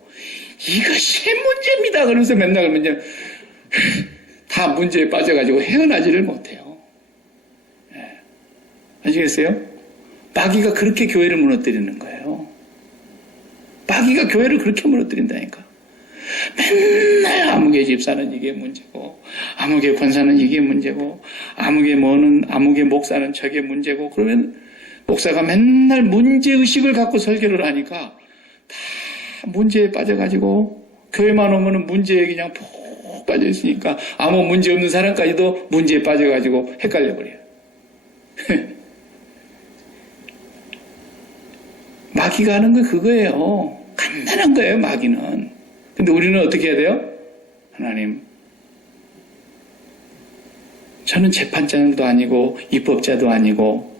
이것이 문제입니다. 그러면서 맨날 그러면 다 문제에 빠져가지고 헤어나지를 못해요. 아시겠어요? 마귀가 그렇게 교회를 무너뜨리는 거예요. 마귀가 교회를 그렇게 무너뜨린다니까. 맨날 아무개 집사는 이게 문제고 아무개 권사는 이게 문제고 아무개 목사는 저게 문제고 그러면 목사가 맨날 문제의식을 갖고 설교를 하니까 다 문제에 빠져가지고 교회만 오면은 문제에 그냥 푹 빠져있으니까 아무 문제 없는 사람까지도 문제에 빠져가지고 헷갈려버려요. 마귀가 하는 거 그거예요. 간단한 거예요, 마귀는. 근데 우리는 어떻게 해야 돼요? 하나님, 저는 재판장도 아니고 입법자도 아니고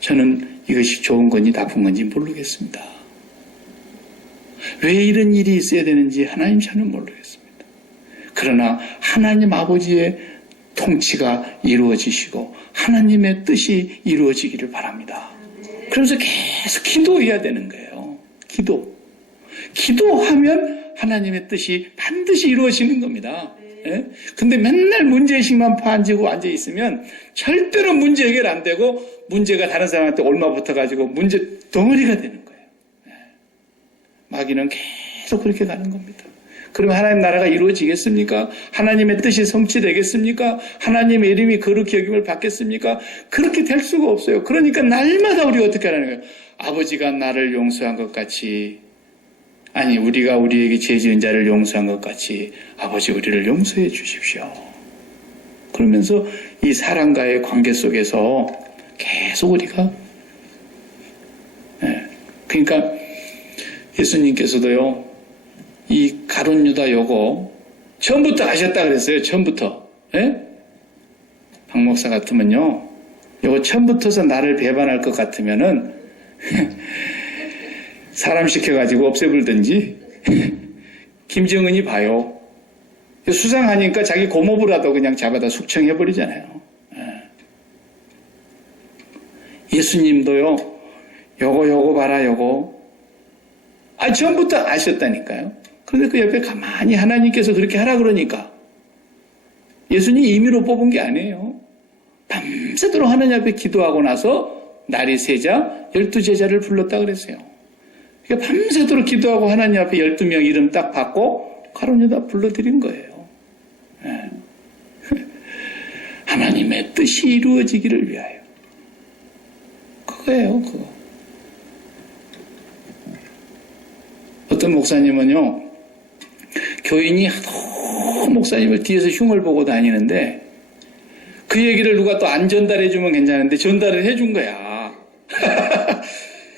저는 이것이 좋은 건지 나쁜 건지 모르겠습니다. 왜 이런 일이 있어야 되는지 하나님 저는 모르겠습니다. 그러나 하나님 아버지의 통치가 이루어지시고 하나님의 뜻이 이루어지기를 바랍니다. 그러면서 계속 기도해야 되는 거예요. 기도하면 하나님의 뜻이 반드시 이루어지는 겁니다. 예? 근데 맨날 문제의식만 파지고 앉아있으면 절대로 문제 해결 안 되고 문제가 다른 사람한테 올마붙어가지고 문제 덩어리가 되는 거예요. 예. 마귀는 계속 그렇게 가는 겁니다. 그러면 하나님 나라가 이루어지겠습니까? 하나님의 뜻이 성취되겠습니까? 하나님의 이름이 거룩히 여김을 받겠습니까? 그렇게 될 수가 없어요. 그러니까 날마다 우리가 어떻게 하라는 거예요? 아버지가 나를 용서한 것 같이 우리가 우리에게 죄 지은 자를 용서한 것 같이 아버지 우리를 용서해 주십시오. 그러면서 이 사람과의 관계 속에서 계속 우리가 그러니까 예수님께서도요 이 가룟 유다 요거 처음부터 하셨다 그랬어요. 처음부터. 박 목사 같으면요. 요거 처음부터서 나를 배반할 것 같으면은 사람 시켜가지고 없애불든지 김정은이 봐요. 수상하니까 자기 고모부라도 그냥 잡아다 숙청해버리잖아요. 예수님도요. 요거 봐라 요거. 처음부터 아셨다니까요. 그런데 그 옆에 가만히 하나님께서 그렇게 하라 그러니까 예수님 임의로 뽑은 게 아니에요. 밤새도록 하나님 앞에 기도하고 나서 날이 새자 12제자를 불렀다 그랬어요. 그러니까 밤새도록 기도하고 하나님 앞에 12명 이름 딱 받고 가론 유다 불러드린 거예요. 네. 하나님의 뜻이 이루어지기를 위하여. 그거예요, 그거. 어떤 목사님은요, 교인이 하도 목사님을 뒤에서 흉을 보고 다니는데 그 얘기를 누가 또 안 전달해주면 괜찮은데 전달을 해준 거야.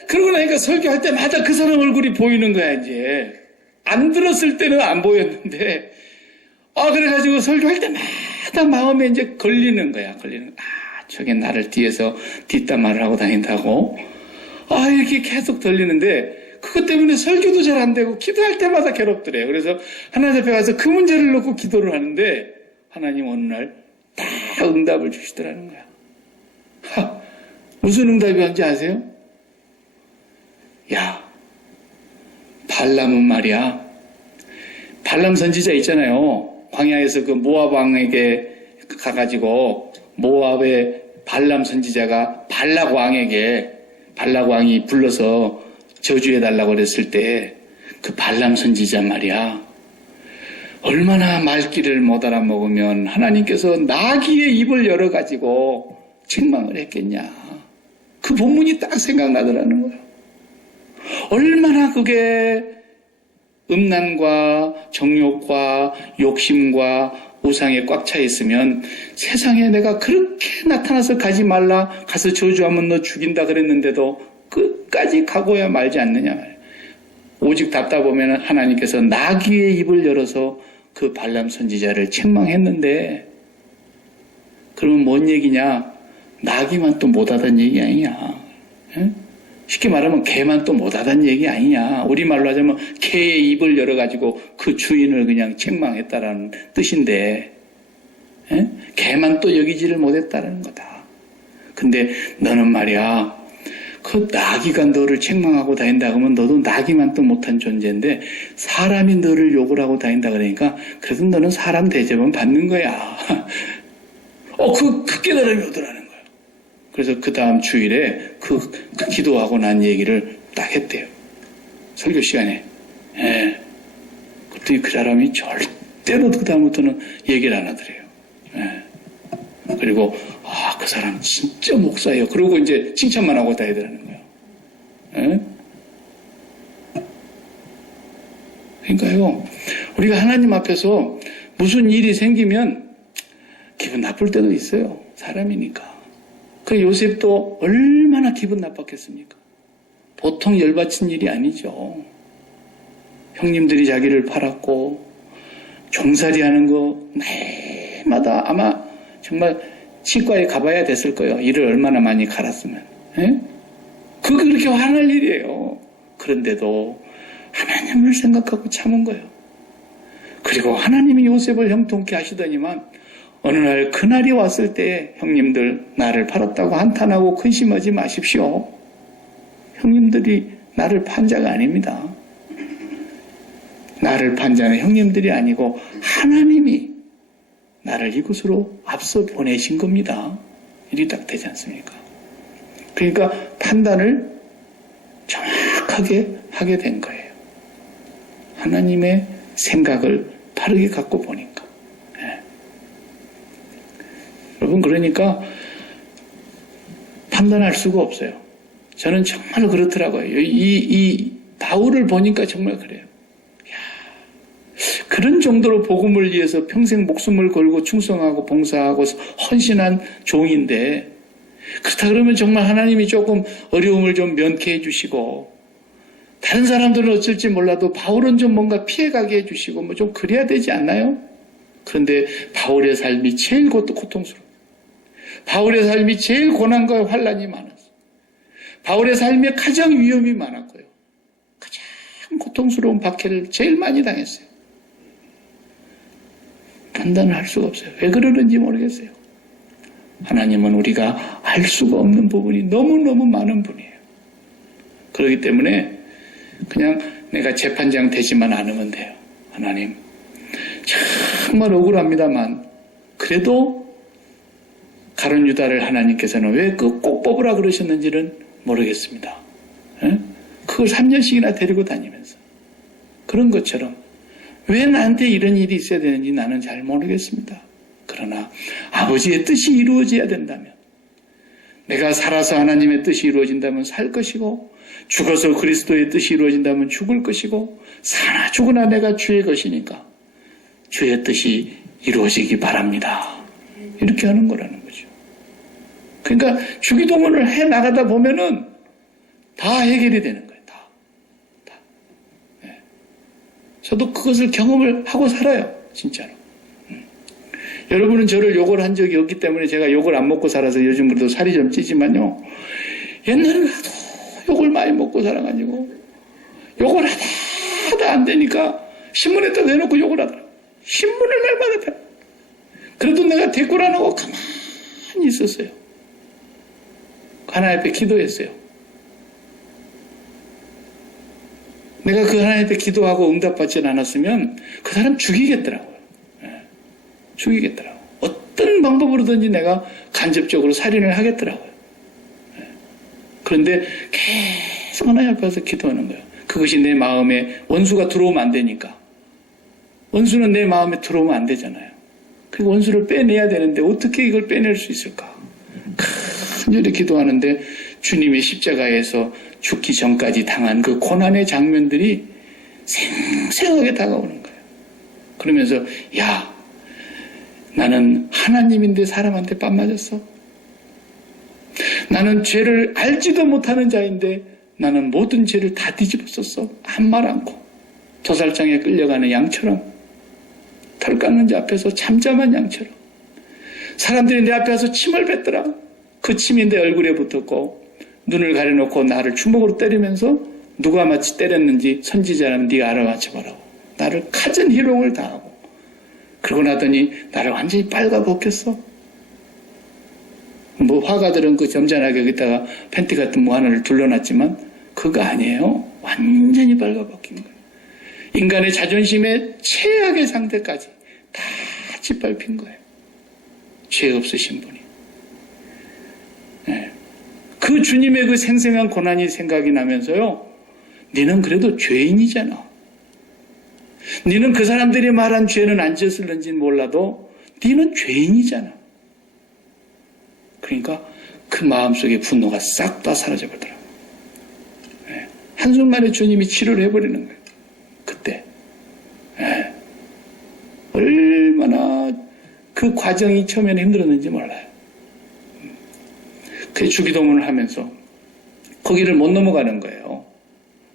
그러고 나니까 설교할 때마다 그 사람 얼굴이 보이는 거야, 이제. 안 들었을 때는 안 보였는데, 그래가지고 설교할 때마다 마음에 이제 걸리는 거야, 저게 나를 뒤에서 뒷담화를 하고 다닌다고. 이렇게 계속 들리는데, 그것 때문에 설교도 잘 안 되고, 기도할 때마다 괴롭더래요. 그래서 하나님 앞에 가서 그 문제를 놓고 기도를 하는데, 하나님 어느 날 다 응답을 주시더라는 거야. 무슨 응답이었는지 아세요? 야, 발람은 말이야. 발람 선지자 있잖아요. 광야에서 그 모압 왕에게 가가지고 모압의 발람 선지자가 발락 왕이 불러서 저주해달라고 그랬을 때 그 발람 선지자 말이야. 얼마나 말귀를 못 알아먹으면 하나님께서 나귀의 입을 열어가지고 책망을 했겠냐. 그 본문이 딱 생각나더라는 거예요. 얼마나 그게 음란과 정욕과 욕심과 우상에 꽉 차 있으면 세상에 내가 그렇게 나타나서 가지 말라, 가서 저주하면 너 죽인다 그랬는데도 끝까지 가고야 말지 않느냐 말이에요. 오직 답다 보면 하나님께서 나귀의 입을 열어서 그 발람 선지자를 책망했는데, 그러면 뭔 얘기냐? 나귀만 또 못하단 얘기 아니냐? 에? 쉽게 말하면 개만 또 못하단 얘기 아니냐? 우리말로 하자면 개의 입을 열어가지고 그 주인을 그냥 책망했다라는 뜻인데, 에? 개만 또 여기지를 못했다라는 거다. 근데 너는 말이야, 그 나귀가 너를 책망하고 다닌다 그러면 너도 나귀만 또 못한 존재인데 사람이 너를 욕을 하고 다닌다 그러니까 그래도 너는 사람 대접은 받는 거야. 그 깨달음이 오더라는 거예요. 그래서 그 다음 주일에 그 기도하고 난 얘기를 딱 했대요. 설교 시간에. 예. 그랬더니 그 사람이 절대로 그 다음부터는 얘기를 안 하더래요. 예. 그리고 그 사람 진짜 목사예요. 그러고 이제 칭찬만 하고 다니더라는 거예요. 예? 그러니까요, 우리가 하나님 앞에서 무슨 일이 생기면 기분 나쁠 때도 있어요. 사람이니까. 그 요셉도 얼마나 기분 나빴겠습니까? 보통 열받친 일이 아니죠. 형님들이 자기를 팔았고 종살이 하는 거 날마다 아마 정말 치과에 가봐야 됐을 거예요. 이를 얼마나 많이 갈았으면. 예? 그게 그렇게 화날 일이에요. 그런데도 하나님을 생각하고 참은 거예요. 그리고 하나님이 요셉을 형통케 하시더니만 어느 날 그날이 왔을 때 형님들 나를 팔았다고 한탄하고 근심하지 마십시오. 형님들이 나를 판 자가 아닙니다. 나를 판 자는 형님들이 아니고 하나님이 나를 이곳으로 앞서 보내신 겁니다. 일이 딱 되지 않습니까? 그러니까 판단을 정확하게 하게 된 거예요. 하나님의 생각을 바르게 갖고 보니까. 네. 여러분, 그러니까 판단할 수가 없어요. 저는 정말 그렇더라고요. 이 바울을 보니까 정말 그래요. 그런 정도로 복음을 위해서 평생 목숨을 걸고 충성하고 봉사하고 헌신한 종인데, 그렇다 그러면 정말 하나님이 조금 어려움을 좀 면케 해주시고, 다른 사람들은 어쩔지 몰라도 바울은 좀 뭔가 피해가게 해주시고 뭐 좀 그래야 되지 않나요? 그런데 바울의 삶이 제일 고통스러워. 바울의 삶이 제일 고난과 환난이 많았어. 바울의 삶에 가장 위험이 많았고요. 가장 고통스러운 박해를 제일 많이 당했어요. 판단을 할 수가 없어요. 왜 그러는지 모르겠어요. 하나님은 우리가 알 수가 없는 부분이 너무너무 많은 분이에요. 그렇기 때문에 그냥 내가 재판장 되지만 않으면 돼요. 하나님, 정말 억울합니다만 그래도 가룟 유다를 하나님께서는 왜 그 꼭 뽑으라 그러셨는지는 모르겠습니다. 예? 그걸 3년씩이나 데리고 다니면서 그런 것처럼 왜 나한테 이런 일이 있어야 되는지 나는 잘 모르겠습니다. 그러나 아버지의 뜻이 이루어져야 된다면, 내가 살아서 하나님의 뜻이 이루어진다면 살 것이고, 죽어서 그리스도의 뜻이 이루어진다면 죽을 것이고, 사나 죽으나 내가 주의 것이니까 주의 뜻이 이루어지기 바랍니다. 이렇게 하는 거라는 거죠. 그러니까 주기도문을 해 나가다 보면은 다 해결이 되는 거예요. 다. 네. 저도 그것을 경험을 하고 살아요. 진짜로. 여러분은 저를 욕을 한 적이 없기 때문에 제가 욕을 안 먹고 살아서 요즘 그래도 살이 좀 찌지만요. 옛날에는 하도 욕을 많이 먹고 살아가지고 욕을 하다 안 되니까 신문에다 내놓고 욕을 하더라고요. 신문을 날마다 펴. 그래도 내가 대꾸를 안 하고 가만히 있었어요. 하나님 앞에 기도했어요. 내가 그 하나님 앞에 기도하고 응답받지 않았으면 그 사람 죽이겠더라고요. 죽이겠더라고요. 어떤 방법으로든지 내가 간접적으로 살인을 하겠더라고요. 그런데 계속 하나님 앞에서 기도하는 거예요. 그것이 내 마음에 원수가 들어오면 안 되니까. 원수는 내 마음에 들어오면 안 되잖아요. 그리고 원수를 빼내야 되는데 어떻게 이걸 빼낼 수 있을까? 간절히 기도하는데 주님의 십자가에서 죽기 전까지 당한 그 고난의 장면들이 생생하게 다가오는 거예요. 그러면서 야, 나는 하나님인데 사람한테 뺨 맞았어. 나는 죄를 알지도 못하는 자인데 나는 모든 죄를 다 뒤집었었어. 한 말 않고 도살장에 끌려가는 양처럼, 털 깎는 자 앞에서 잠잠한 양처럼 사람들이 내 앞에 와서 침을 뱉더라. 그 침이 내 얼굴에 붙었고 눈을 가려놓고 나를 주먹으로 때리면서 누가 마치 때렸는지 선지자라면 네가 알아맞혀보라고 나를 갖은 희롱을 당하고, 그러고 나더니 나를 완전히 빨가벗겼어. 뭐 화가들은 그 점잖하게 여기다가 팬티 같은 뭐 하나를 둘러놨지만 그거 아니에요. 완전히 빨가벗긴 거예요. 인간의 자존심의 최악의 상태까지 다 짓밟힌 거예요. 죄 없으신 분이. 네. 그 주님의 그 생생한 고난이 생각이 나면서요, 너는 그래도 죄인이잖아. 너는 그 사람들이 말한 죄는 안 지었을는지는 몰라도 너는 죄인이잖아. 그러니까 그 마음속의 분노가 싹 다 사라져버리더라고요. 네. 한순간에 주님이 치료를 해버리는 거예요. 그때. 네. 얼마나 그 과정이 처음에는 힘들었는지 몰라요. 그 주기도문을 하면서 거기를 못 넘어가는 거예요.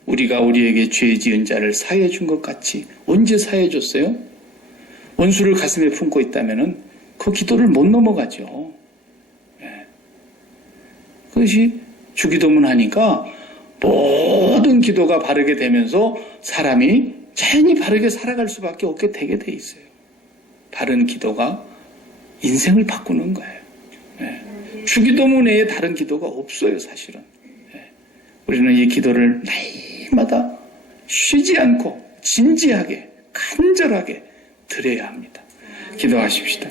우리가 우리에게 죄 지은 자를 사해 준 것 같이. 언제 사해 줬어요? 원수를 가슴에 품고 있다면은 그 기도를 못 넘어가죠. 네. 그것이 주기도문 하니까 모든 기도가 바르게 되면서 사람이 자연히 바르게 살아갈 수밖에 없게 되게 돼 있어요. 바른 기도가 인생을 바꾸는 거예요. 네. 주기도문 외에 다른 기도가 없어요, 사실은. 네. 우리는 이 기도를 날마다 쉬지 않고 진지하게, 간절하게 드려야 합니다. 기도하십시다.